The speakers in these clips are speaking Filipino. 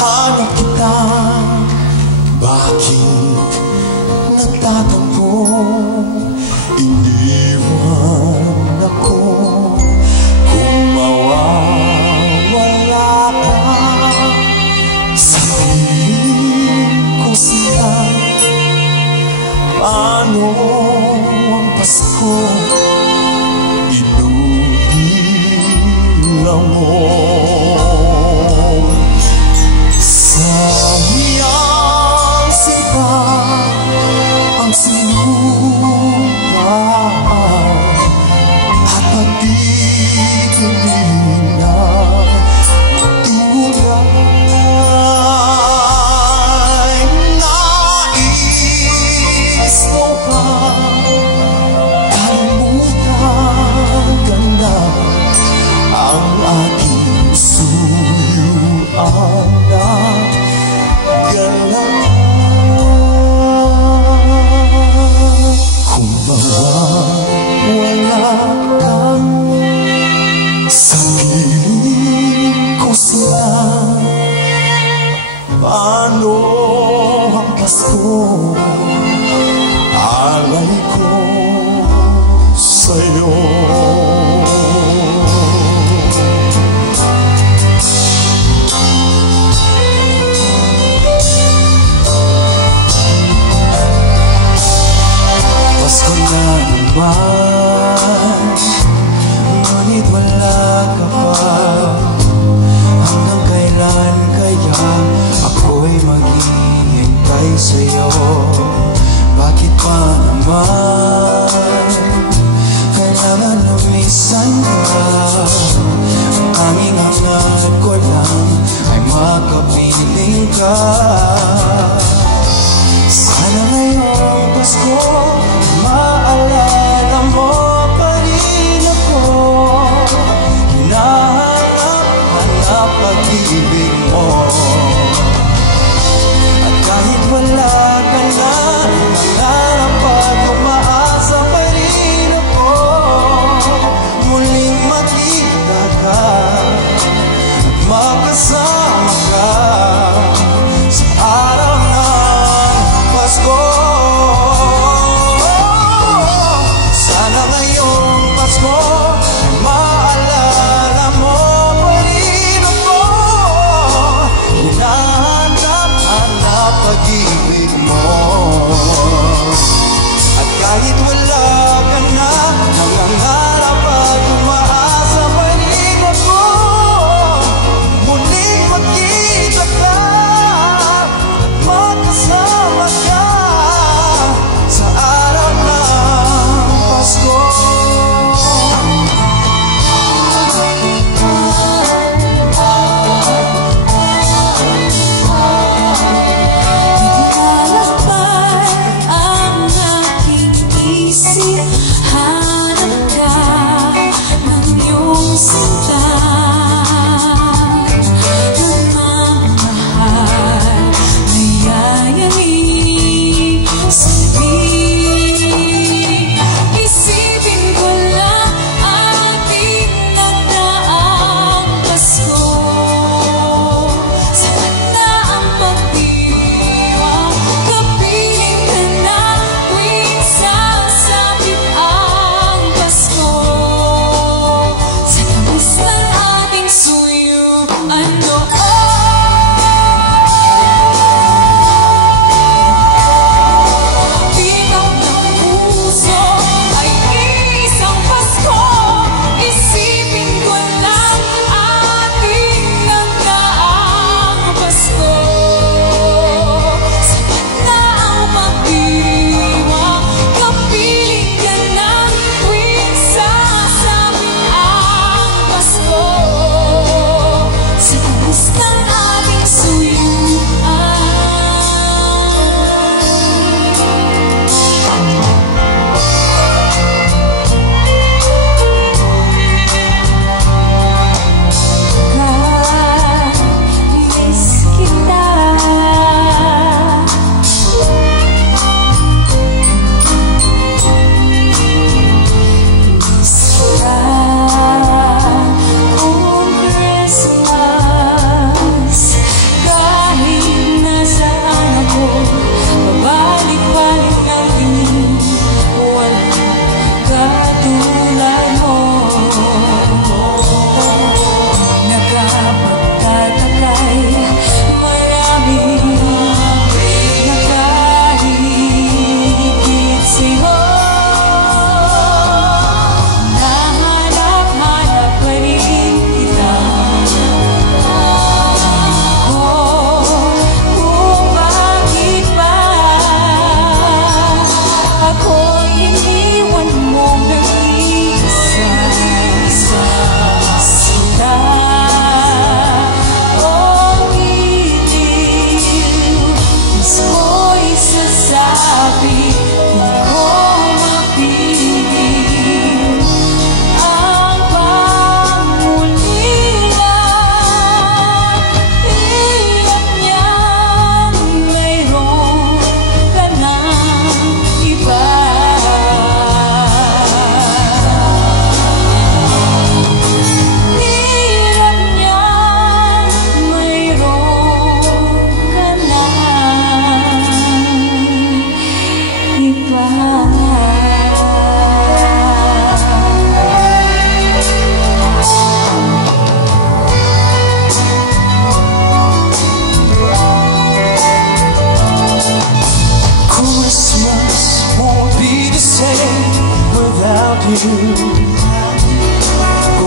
Hanap kita, bakit nagtatampo? Iniwan ako kung mawawala ka. Sabihin ko sila, paano ang Pasko? Inuulang mo. Sayang sila ang sinumpaan at pag-ibig na tunay. Nais mo ba kalimutan ka na ang aking suyuan na galaw? Kung mawawala ka sa piling ko sila, paano ang Pasko? Alay ko sa'yo. Pasko na naman, ngunit wala ka pa. Hanggang kailan kaya ako'y maghihintay sa'yo? Bakit pa naman kailangan lumisan ka? Ang aming hangat ko lang ay makapiling ka. Sana ngayong Pasko maalala mo pa rin ako. Hinahanap-hanap pag-ibig mo. At kahit wala ka na, nangarap at umaasa pa rin ako. Muling makita ka at makasama ka sa araw ng Pasko. Sana ngayong Pasko ay maalala mo pa rin ako. Hinahanap-hanap pag-ibig mo. At kahit wala ka na, nangangarap at umaasa pa rin ako. Muling magkita ka at makasama ka sa araw ng Pasko. Di alas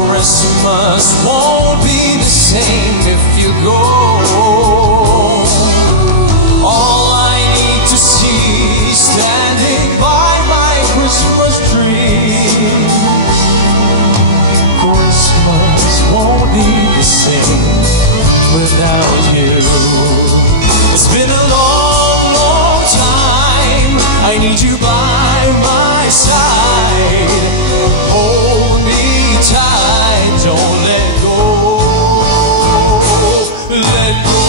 Christmas won't be the same if you go. All I need to see standing by my Christmas tree. Christmas won't be the same without you. It's been a long, long time. I need you by my side. Hold me tight, don't let go. Let go.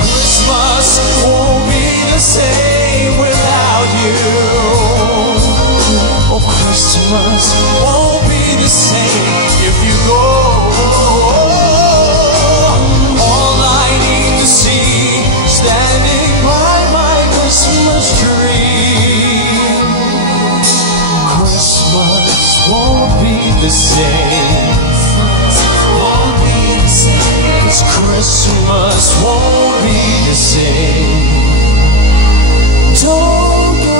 Christmas won't be the same without you. Oh, Christmas won't be the same if you go. All I need to see standing by my Christmas tree. Christmas won't be the same. Won't be the same. 'Cause Christmas won't be the same. Don't go.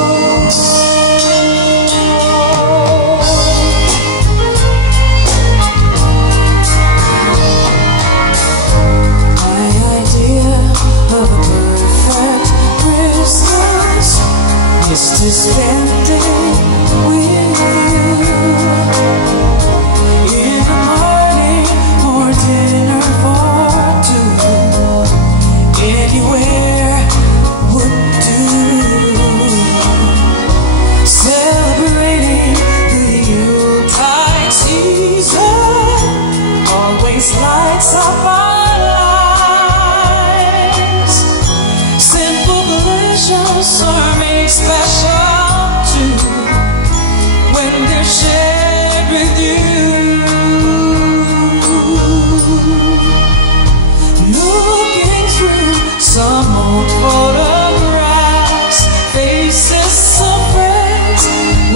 My idea of a perfect Christmas is to spend it with you. In the morning or dinner for two. Anywhere would do. Celebrating the Yuletide season always lights up our lives. Simple pleasures are made special too when they're shared with you. Looking through some old photographs, faces of friends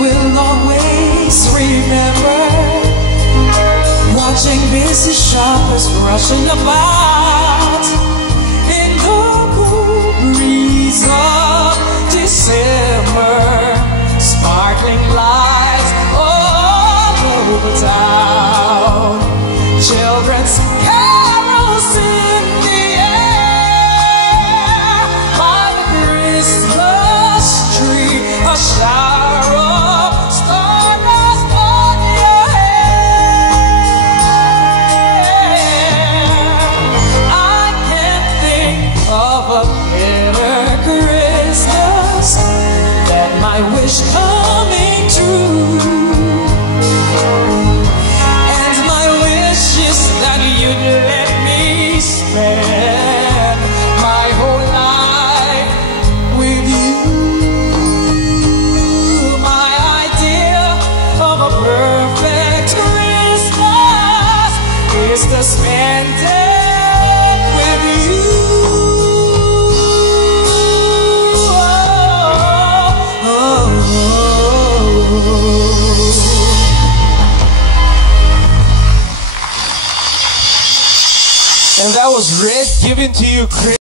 will always remember. Watching busy shoppers rushing about in the cool breeze of December. Sparkling lights all over town. Children's carols in the air. By the Christmas tree, a shower of stardust on your hair. I can't think of a better Christmas than my wish coming true. And my wish is that you'd let me spend my whole life with you. My idea of a perfect Christmas is to spend it with you. And that was Red, given to you, Chris.